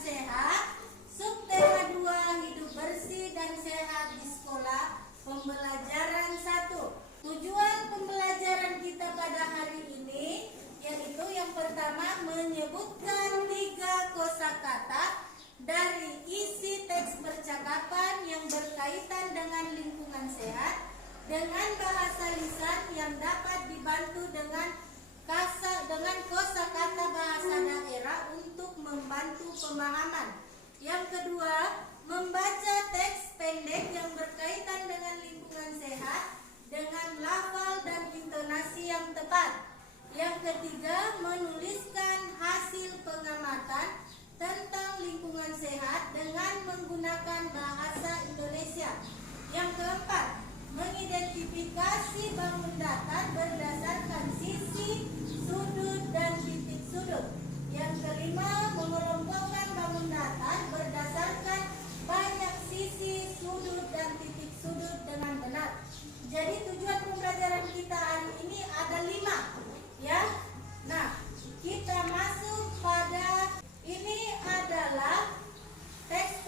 sehat. Subtema 2, hidup bersih dan sehat di sekolah. Pembelajaran 1. Tujuan pembelajaran kita pada hari ini yaitu yang pertama menyebutkan 3 kosakata dari isi teks percakapan yang berkaitan dengan lingkungan sehat dengan bahasa lisan yang dapat dibantu dengan kosakata bahasa daerah untuk membantu pemahaman. Yang kedua, membaca teks pendek yang berkaitan dengan lingkungan sehat dengan lafal dan intonasi yang tepat. Yang ketiga, menuliskan hasil pengamatan tentang lingkungan sehat dengan menggunakan bahasa Indonesia. Yang keempat, mengidentifikasi bangun datar berdasarkan sisi, sudut, dan titik sudut. Yang kelima, mengelompokkan bangun datar berdasarkan banyak sisi, sudut, dan titik sudut dengan benar. Jadi tujuan pembelajaran kita hari ini ada 5, ya. Nah, kita masuk pada ini adalah teks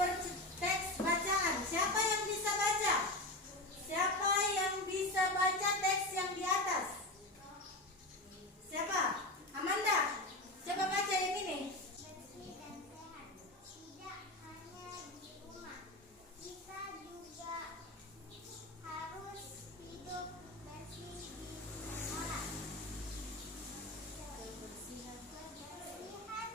bacaan. Siapa yang bisa baca? Siapa yang bisa baca teks yang di atas? Siapa? Amanda. Coba baca yang ini. Bersih dan sehat. Tidak hanya di rumah, kita juga harus hidup bersih di sekolah. Kebersihan sehat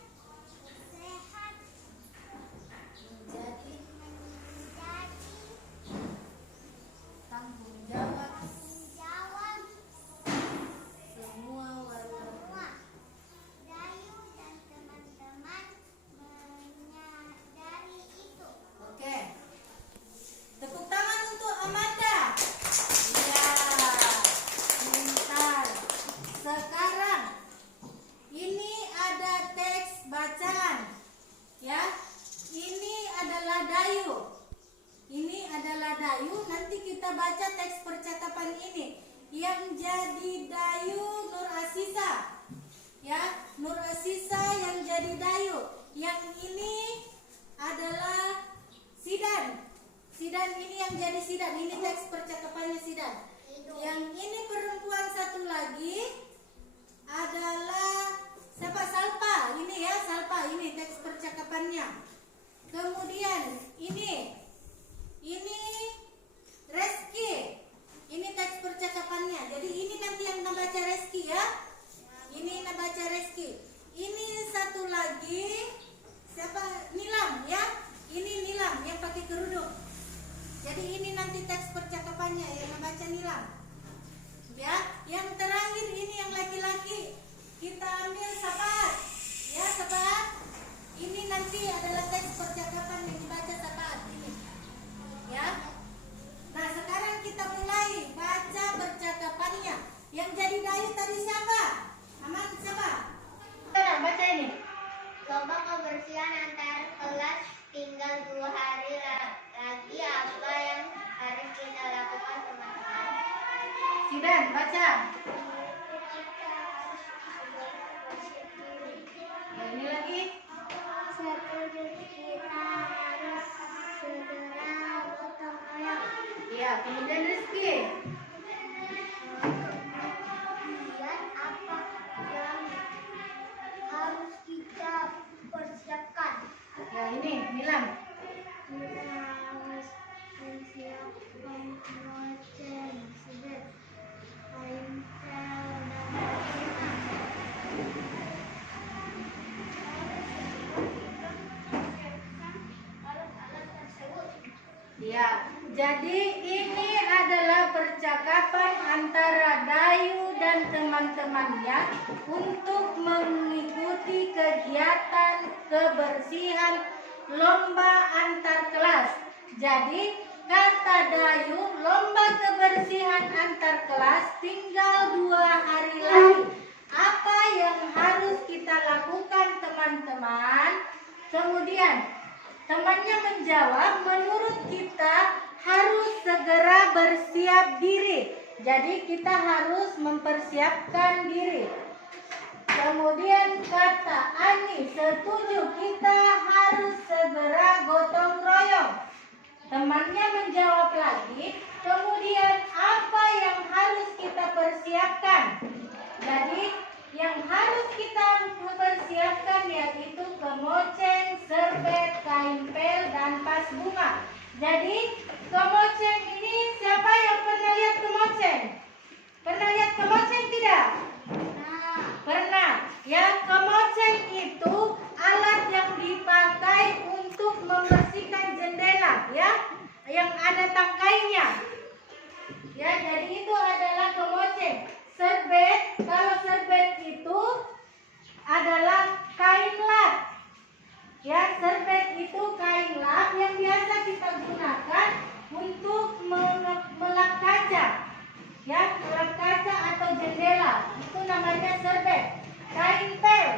Menjadi menjadi tanggung jawab jawab semua warga. semua. Dayu dan teman-teman menyadari itu. Oke. Tepuk tangan untuk Amanda. Ya, pintar. Sekarang ini ada teks bacaan. Ya, ini adalah Dayu. Ini adalah Dayu. Nanti kita baca teks percakapan ini. Yang jadi Dayu Nur Asisa. Ya, Nur Asisa yang jadi Dayu. Yang ini adalah Sidan. Sidan ini yang jadi Sidan. Ini teks percakapannya Sidan. Yang ini perempuan satu lagi adalah siapa? Salpa. Ini ya, Salpa. Ini teks percakapannya. Kemudian ini Reski. Ini teks percakapannya. Jadi ini nanti yang membaca Reski ya. Ini membaca Reski. Ini satu lagi siapa? Nilam ya. Ini Nilam yang pakai kerudung. Jadi ini nanti teks percakapannya yang membaca Nilam. Ya, yang terakhir ini yang laki-laki kita ambil Sapaat. Ya, Sapaat. Ini nanti adalah teks percakapan yang dibaca Sapaat ini. Ya. Nah, sekarang kita mulai baca percakapannya. Yang jadi Dayu tadi siapa? Aman siapa? Sekarang baca ini. Lomba kebersihan antar kelas, tinggal 2 hari lagi. Apa yang harus kita lakukan, teman-teman? Sidan, baca. Kita harus segera bersih diri. Nah, ini lagi. Setuju, kita harus segera gotong royong. Ya, kemudian Rizky. Kemudian apa yang harus kita persiapkan? Ya, ini Nilam. Kita harus persiapkan lotion, sedet, kain pel, dan lain-lain. Alat-alat tersebut. Ya, jadi ini adalah percakapan antara Dayu dan teman-temannya untuk mengikuti kegiatan kebersihan lomba antar kelas. Jadi kata Dayu, lomba kebersihan antar kelas tinggal 2 hari lagi. Apa yang harus kita lakukan, teman-teman? Kemudian temannya menjawab, menurut kita harus segera bersiap diri. Jadi kita harus mempersiapkan diri. Kemudian kata Ani, setuju, kita harus kita mempersiapkan yaitu kemoceng, serbet, kain pel, dan vas bunga. Jadi kemoceng ini siapa yang pernah lihat kemoceng? Pernah lihat kemoceng tidak? Pernah. Ya, kemoceng itu alat yang dipakai untuk membersihkan jendela, ya, yang ada tangkainya. Ya, jadi itu adalah kemoceng. Serbet, kalau serbet itu adalah kain lap. Ya, serbet itu kain lap yang biasa kita gunakan untuk melap kaca. Ya, melap kaca atau jendela. Itu namanya serbet. Kain pel.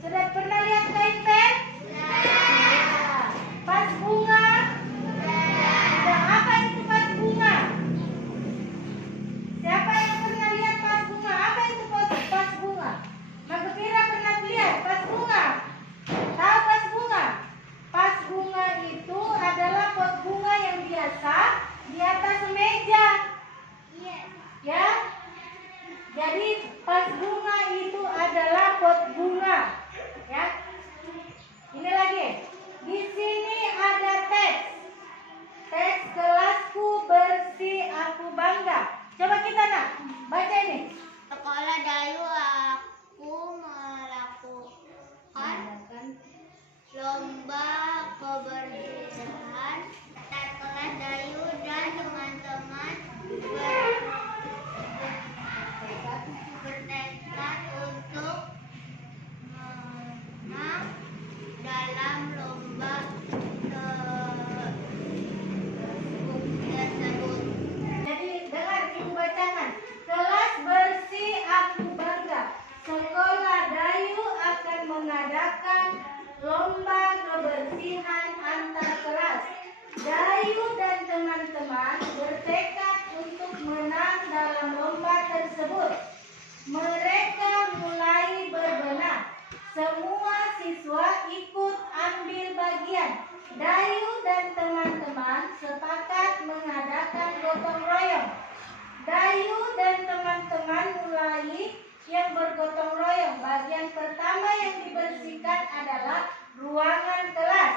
Sudah pernah lihat kain pel? Ya. Vas bunga? Dan apa itu vas bunga? Siapa yang pernah lihat vas bunga? Apa itu vas bunga? Magepira pernah lihat vas bunga? Tahu vas bunga? Vas bunga itu adalah pot bunga yang biasa di atas meja. Ya. Jadi vas bunga itu adalah pot bunga. Ya. Ini lagi. Di sini ada teks. Teks kelasku bersih aku bangga. Coba kita nak baca ini. Sekolah Dayu aku melakukan lomba kebersihan. Antar kelas Dayu dan teman-teman bertekad untuk menang dalam lomba tersebut. Jadi dengar ibu bacakan. Kelas bersih aku bangga. Sekolah Dayu akan mengadakan lomba kebersihan antar kelas. Dayu dan teman-teman bertekad untuk menang dalam lomba tersebut. Mereka mulai berbenah. Semua siswa ikut ambil bagian. Dayu dan teman-teman sepakat mengadakan gotong royong. Dayu dan teman-teman mulai yang bergotong royong. Bagian pertama yang dibersihkan adalah ruangan kelas.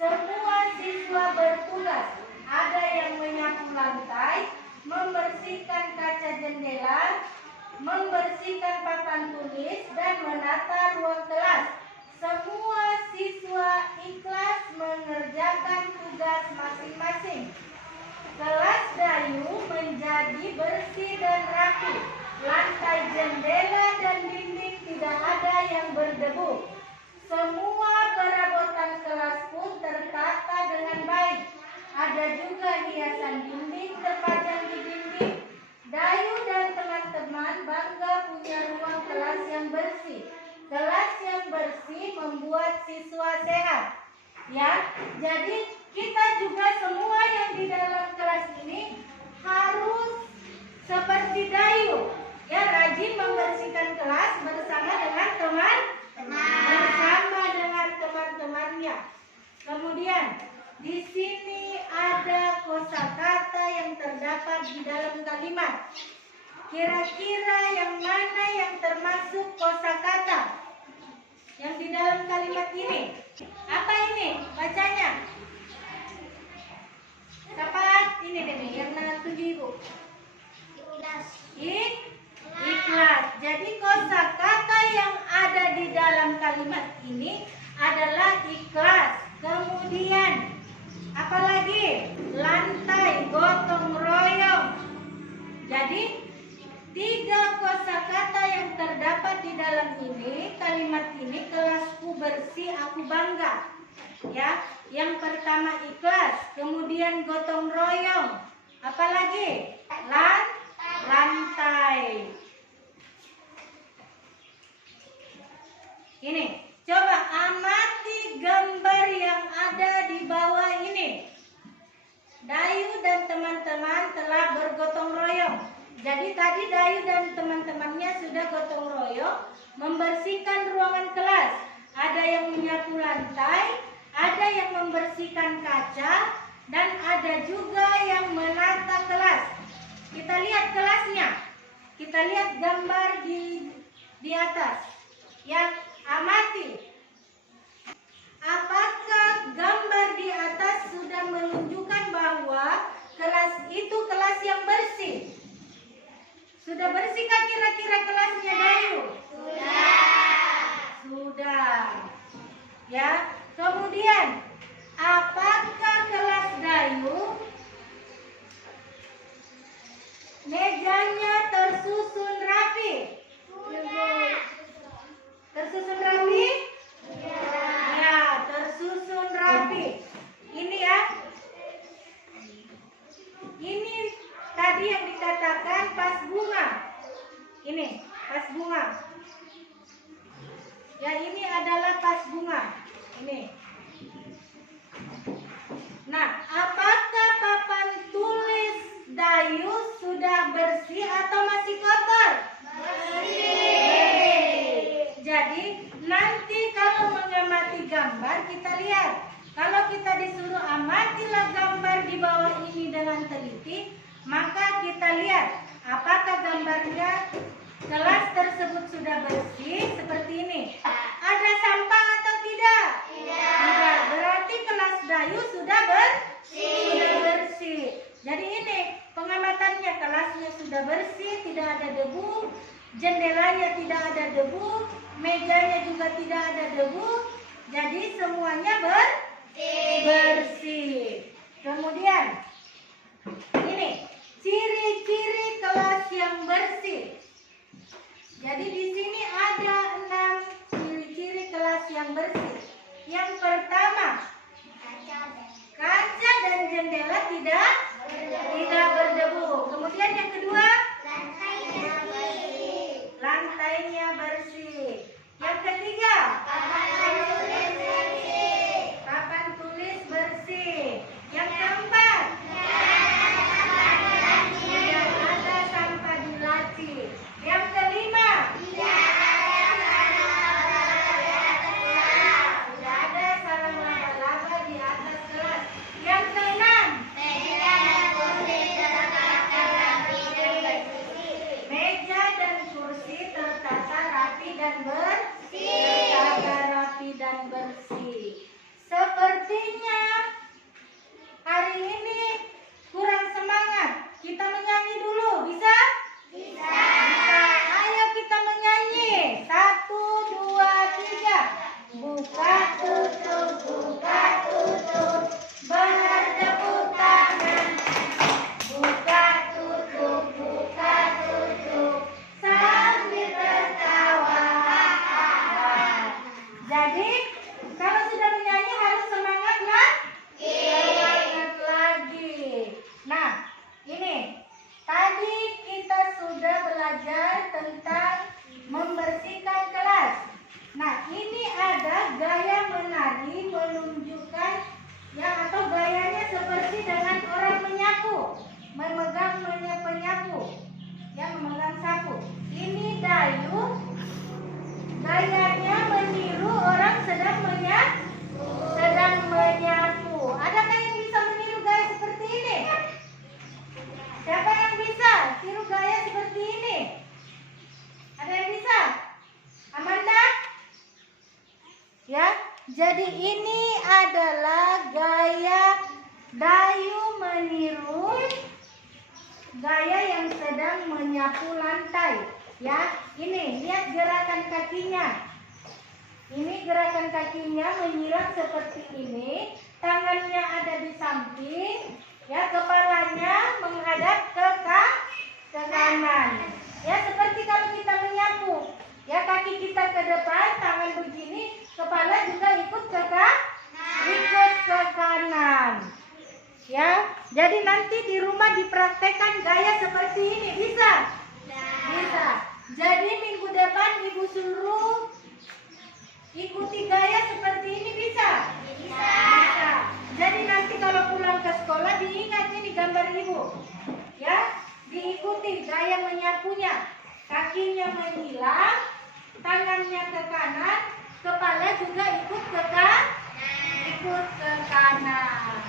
Semua siswa bertugas. Ada yang menyapu lantai, membersihkan kaca jendela, membersihkan papan tulis, dan menata ruang kelas. Semua siswa ikhlas mengerjakan tugas masing-masing. Kelas Dayu menjadi bersih dan rapi. Lantai, jendela, dan dinding tidak ada yang berdebu. Semua perabotan kelas pun tertata dengan baik. Ada juga hiasan dinding terpajang di dinding. Dayu dan teman-teman bangga punya ruang kelas yang bersih. Kelas yang bersih membuat siswa sehat. Ya, jadi kita juga semua yang di dalam kelas ini harus seperti Dayu. Ya, rajin membersihkan kelas bersama dengan teman-temannya. Kemudian di sini ada kosakata yang terdapat di dalam kalimat. Kira-kira yang mana yang termasuk kosakata yang di dalam kalimat ini? Apa ini? Bacanya. Cepat, ini deh yang tujuh ibu. Ikhlas. Jadi kosakata yang ada di dalam kalimat ini adalah ikhlas. Kemudian apalagi? Lantai, gotong royong. Jadi 3 kosakata yang terdapat di dalam ini, kalimat ini, kelasku bersih aku bangga. Ya, yang pertama ikhlas, kemudian gotong royong. Apalagi? Lantai. Ini, coba amati gambar yang ada di bawah ini. Dayu dan teman-teman telah bergotong royong. Jadi tadi Dayu dan teman-temannya sudah gotong royong membersihkan ruangan kelas. Ada yang menyapu lantai, ada yang membersihkan kaca, dan ada juga yang menata kelas. Kita lihat kelasnya. Kita lihat gambar di atas. Yang amati. Apakah gambar di atas sudah menunjukkan bahwa kelas itu kelas yang bersih? Sudah bersihkah kira-kira kelasnya Dayu? Sudah. Ya. Kemudian, apakah kelas Dayu mejanya tersusun rapi? Tersusun rapi? Ya, tersusun rapi. Ini ya. Ini tadi yang dikatakan pas bunga. Ini, pas bunga. Ya, ini adalah pas bunga. Ini. Nah, apakah papan tulis Dayu sudah bersih atau masih kotor? Bersih. Jadi, nanti kalau mengamati gambar kita lihat. Kalau kita disuruh amatilah gambar di bawah ini dengan teliti, maka kita lihat apakah gambarnya kelas tersebut sudah bersih seperti ini. Ada sampah atau tidak? Tidak. Berarti kelas Dayu sudah bersih. Jadi ini pengamatannya, kelasnya sudah bersih, tidak ada debu, jendelanya tidak ada debu, mejanya juga tidak ada debu. Jadi semuanya bersih. Kemudian ini ciri-ciri kelas yang bersih. Jadi di sini ada 6 ciri-ciri kelas yang bersih. Yang pertama, kaca dan jendela tidak berdebu. Kemudian yang kedua, lantainya bersih. Yang ketiga, papan tulis bersih. Yang keempat, tidak ada sampah di laci. Yang kelima, tidak ada sarang laba-laba di atas kelas. Yang keenam, meja dan kursi tertata rapi dan bersih. Sepertinya hari ini kurang semangat. Kita menyanyi dulu, bisa? Bisa. Ayo kita menyanyi. 1, 2, 3. Buka tutup, bertepuk tangan. Buka tutup, sambil tertawa. Jadi, kalau sudah menyanyi harus semangat lah. Semangat lagi. Nah, ini tadi kita sudah belajar tentang membersihkan kelas. Nah, ini ada gaya menari menunjukkan ya, atau gayanya seperti dengan orang menyapu, memegang penyapu, ya, memegang sapu. Ini Dayu gayanya meniru orang sedang menyapu. Adakah yang bisa meniru gaya seperti ini? Siapa yang bisa tiru gaya seperti ini? Ada yang bisa? Amanda? Ya, jadi ini adalah gaya Dayu meniru gaya yang sedang menyapu lantai. Ya, ini lihat gerakan kakinya. Ini gerakan kakinya menyilang seperti ini. Tangannya ada di samping. Ya, kepalanya menghadap ke kanan. Ya, seperti kalau kita menyapu. Ya, kaki kita ke depan, tangan begini, kepala juga ikut ke kanan. Ya, jadi nanti di rumah dipraktekkan gaya seperti ini, bisa? Bisa. Jadi minggu depan Ibu suruh ikuti gaya seperti ini, bisa? Bisa. Jadi nanti kalau pulang ke sekolah diingat ini gambar Ibu. Ya, diikuti gaya menyapunya. Kakinya menyilang, tangannya ke kanan, kepala juga ikut ke kanan.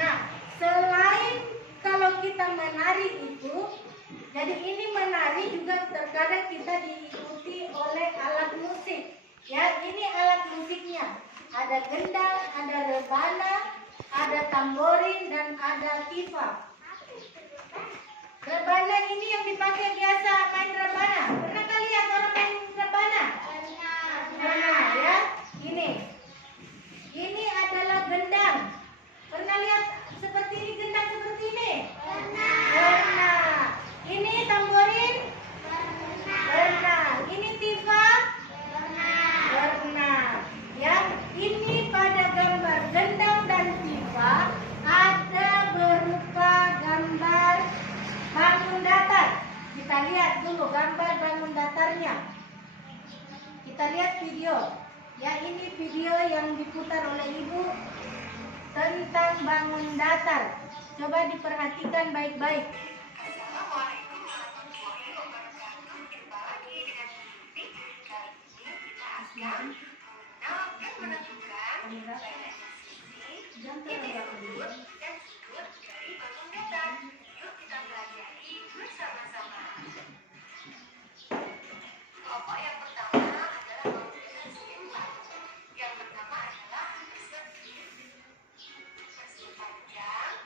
Nah, selain kalau kita menari itu, jadi ini menari juga terkadang kita diikuti oleh ada gendang, ada rebana, ada tamborin, dan ada tifa. Rebana ini yang dipakai biasa main rebana. Pernah kali lihat orang main rebana? Pernah ya. Ini adalah gendang. Pernah lihat seperti ini gendang seperti ini? Pernah. Ini tamborin? Pernah. Ini tifa? Pernah. Ya, ini pada gambar gendang dan tifa ada berupa gambar bangun datar. Kita lihat dulu gambar bangun datarnya. Kita lihat video. Ya, ini video yang diputar oleh ibu tentang bangun datar. Coba diperhatikan baik-baik. Assalamualaikum warahmatullahi wabarakatuh. Jumpa lagi dengan Budi. Kali ini kita akan mengenal dan menentukan banyak sisi, titik sudut, dan sudut dari bangun datar. Yuk kita pelajari bersama-sama. Kelompok yang pertama adalah bangun datar seimbang. Yang pertama adalah persegi. Persegi panjang.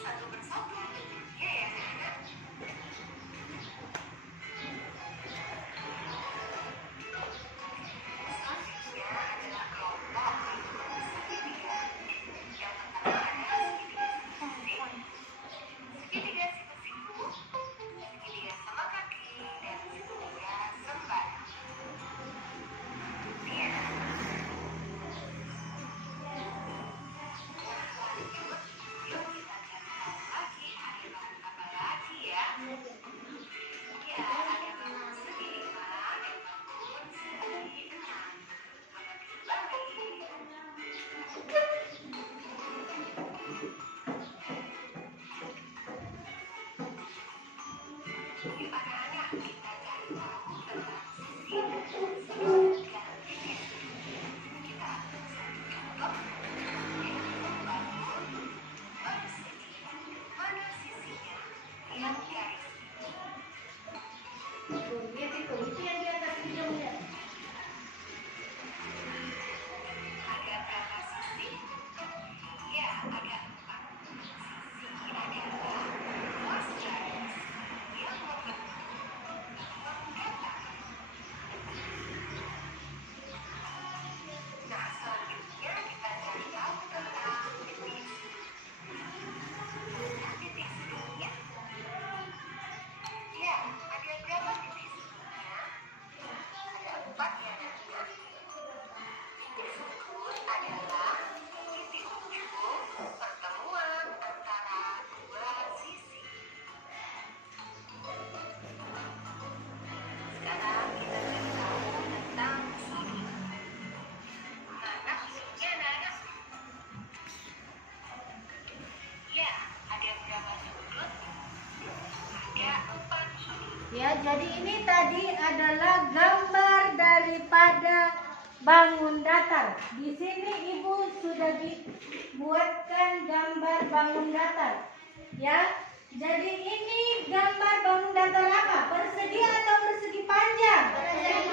Satu persatu. Ya ya, anak. Selanjutnya adalah kelompok segitiga. Yang pertama adalah segitiga siku-siku, segitiga sama kaki, dan segitiga sembara. Itu yang di atas videonya. Ada berapa sisi? Ya, ada 4. Sisi adalah ruas garis yang membentuk bangun datar. Nah, selanjutnya kita cari tahu tentang titik sudut. Titik sudutnya? Ya, ada berapa titik sudutnya? Ada 4 ya, Nadia. Titik sudut adalah titik ujung pertemuan antara dua sisi. Sekarang kita cari tahu tentang sudut. Mana sudutnya, anak-anak? Ya, ada berapa sudut? Ada 4 sudut. Ya, jadi ini tadi adalah gambar daripada bangun datar. Di sini ibu sudah dibuatkan gambar bangun datar. Ya, jadi ini gambar bangun datar apa? Persegi atau persegi panjang? Persegi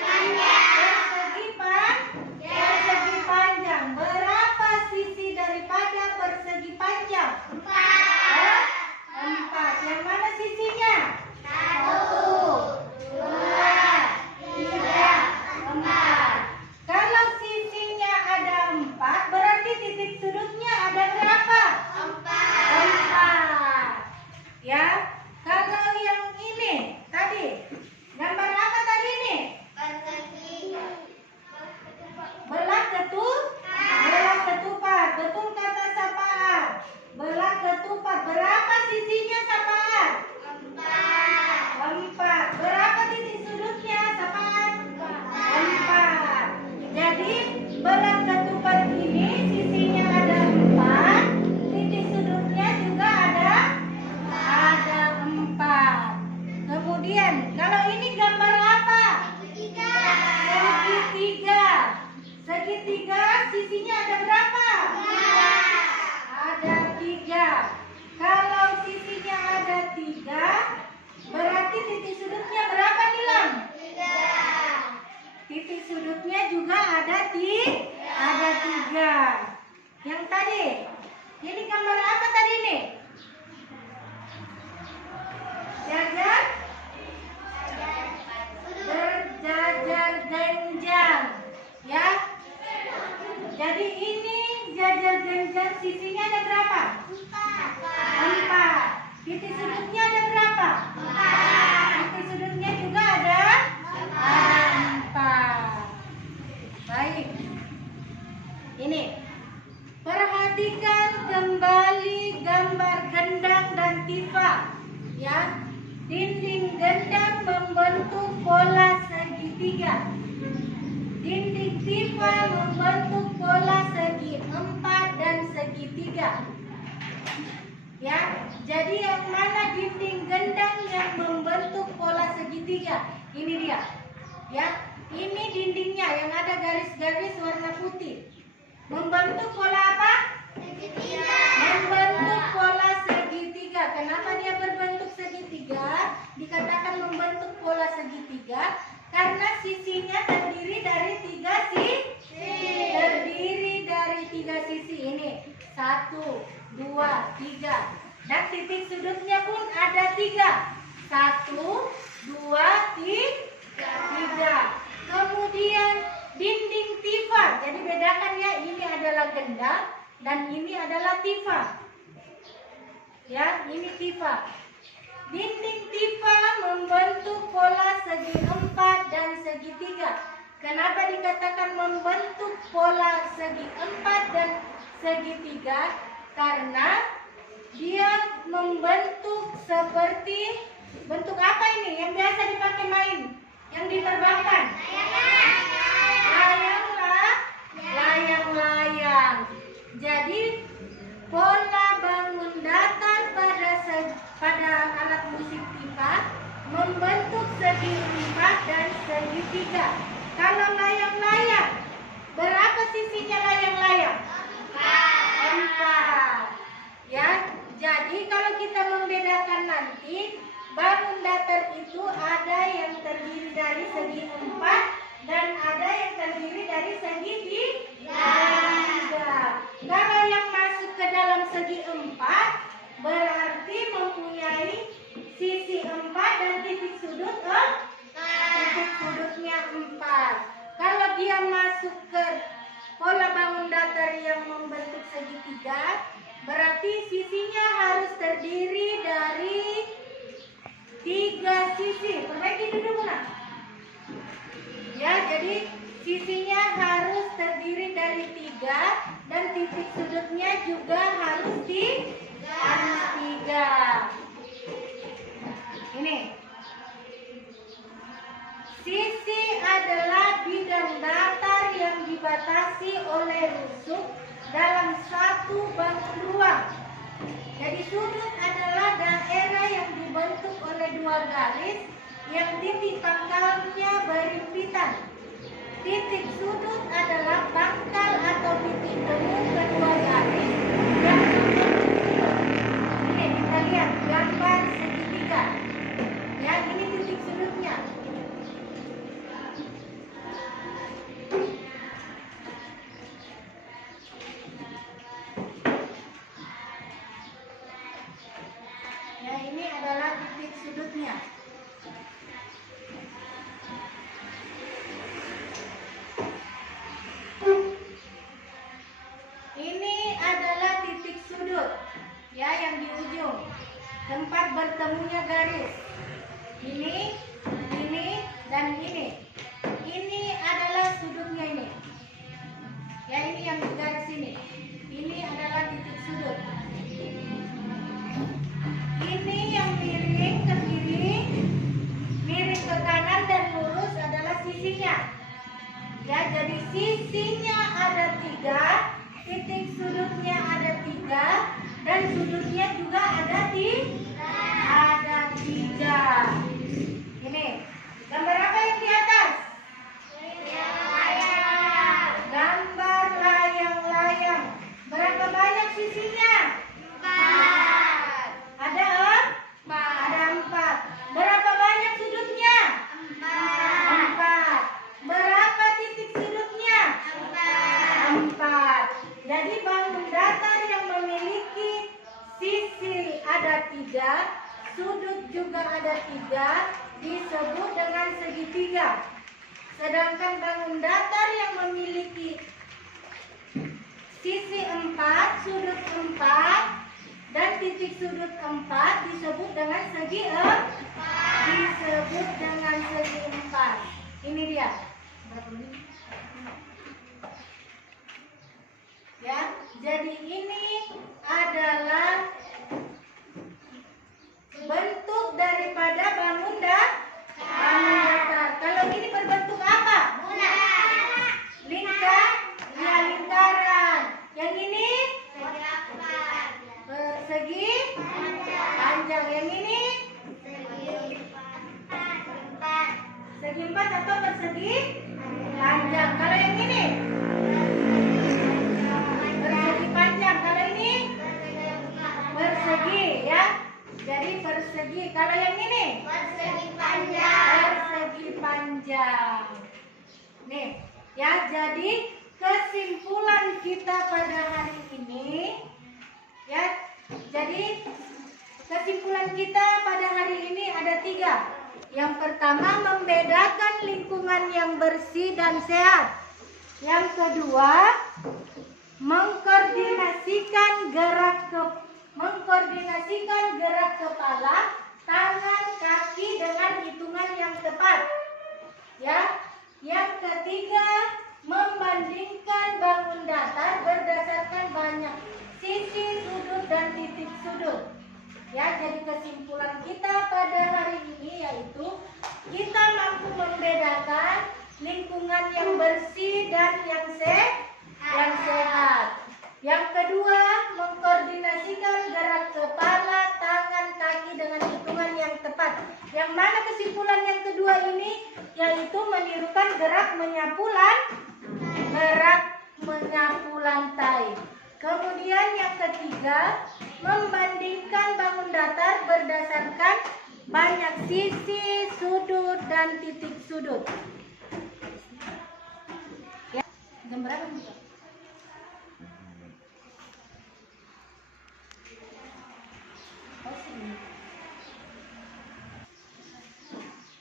panjang. Berapa sisi daripada persegi panjang? 4. Yang mana sisinya? 1, 2, 3, 4. Kalau sisinya ada 4, berarti titik sudutnya ada berapa? 4. Ya. Kalau yang ini tadi gambar apa tadi ini? Persegi. tifa. Ya, dinding gendam membentuk pola segitiga. Dinding tifa membentuk pola segi empat dan segitiga. Ya, jadi yang mana dinding gendam yang membentuk pola segitiga? Ini dia. Ya, ini dindingnya yang ada garis-garis warna putih. Membentuk pola apa? Segitiga. Membentuk pola segitiga. Kenapa dia berbentuk segitiga? Dikatakan membentuk pola segitiga karena sisinya terdiri dari tiga sisi. Terdiri dari tiga sisi ini. 1, 2, 3. Dan titik sudutnya pun ada 3. 1, 2, 3. Kemudian dinding tifa. Jadi bedakan ya, ini adalah gendam dan ini adalah tifa. Ya, ini tifa. Dinding tifa membentuk pola segi empat dan segitiga. Kenapa dikatakan membentuk pola segi empat dan segitiga? Karena dia membentuk seperti bentuk apa ini yang biasa dipakai main, yang diterbangkan? Layang-layang. Jadi pola bangun datar pada alat musik tifa membentuk segi empat dan segitiga. Kalau layang-layang, berapa sisinya layang-layang? 4. Ya, jadi kalau kita membedakan nanti, bangun datar itu ada yang terdiri dari segi 4 dan ada yang terdiri dari segi 3. Kalau yang masuk ke dalam segi 4 berarti mempunyai sisi 4 dan titik sudut titik sudutnya 4. Kalau dia masuk ke pola bangun datar yang membentuk segitiga, berarti sisinya harus terdiri dari 3 sisi. Perbaiki duduk nak. Ya, jadi sisinya harus terdiri dari 3 dan titik sudutnya juga harus 3. Ini. Sisi adalah bidang datar yang dibatasi oleh rusuk dalam satu bangun ruang. Jadi sudut adalah daerah yang dibentuk oleh 2 garis yang titik pangkalnya berhimpitan. Titik sudut adalah pangkal atau titik temu kedua garis yang ini kita lihat gambar segitiga. Ya, ini titik sudutnya. Ya, ini adalah titik sudutnya. Ini adalah titik sudut, ya, yang di ujung tempat bertemunya garis. Ini, dan ini. Ini adalah sudutnya ini. Ya, ini yang di garis ini. Ini adalah titik sudut. Ini yang miring ke kiri, miring ke kanan dan lurus adalah sisinya. Ya, jadi sisinya ada 3, titik sudutnya ada 3, dan sudutnya juga ada 3. Ini gambar apa yang di atas? Gambar layang-layang. Berapa banyak sisinya? 4. Ada 4. Berapa banyak sudutnya? 4. Berapa titik sudutnya? 4. Jadi bangun datar yang memiliki sisi ada 3, sudut juga ada 3, disebut dengan segitiga. Sedangkan bangun datar yang memiliki sisi 4, sudut 4, dan titik sudut 4 disebut dengan segi 4. Ini dia. Berapa menit? Ya, jadi ini adalah yang ini segi 4 atau persegi panjang. Kalau yang ini persegi panjang. Kalau ini persegi ya. Jadi persegi. Kalau yang ini persegi panjang. persegi panjang. Nih, ya jadi kesimpulan kita pada hari ini ya. Jadi kesimpulan kita pada hari ini ada 3. Yang pertama, membedakan lingkungan yang bersih dan sehat. Yang kedua, mengkoordinasikan gerak kepala, tangan, kaki dengan hitungan yang tepat. Ya. Yang ketiga, membandingkan bangun datar berdasarkan banyak sisi, sudut, dan titik sudut. Ya, jadi kesimpulan kita pada hari ini yaitu kita mampu membedakan lingkungan yang bersih dan yang sehat. Yang kedua, mengkoordinasikan gerak kepala, tangan, kaki dengan hitungan yang tepat. Yang mana kesimpulan yang kedua ini yaitu menirukan gerak menyapu lantai. Kemudian yang ketiga, membandingkan bangun datar berdasarkan banyak sisi, sudut, dan titik sudut. Ya, jam berapa nih?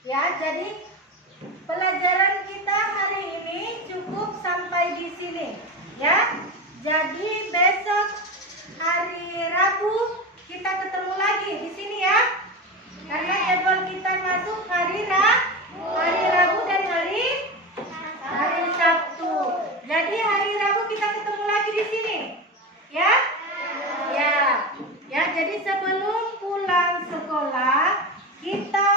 Ya, jadi pelajaran kita hari ini cukup sampai di sini. Ya, jadi besok hari Rabu kita ketemu lagi di sini ya. Karena jadwal kita masuk hari Rabu dan hari Sabtu. Jadi hari Rabu kita ketemu lagi di sini. Ya? Ya. Ya, jadi sebelum pulang sekolah kita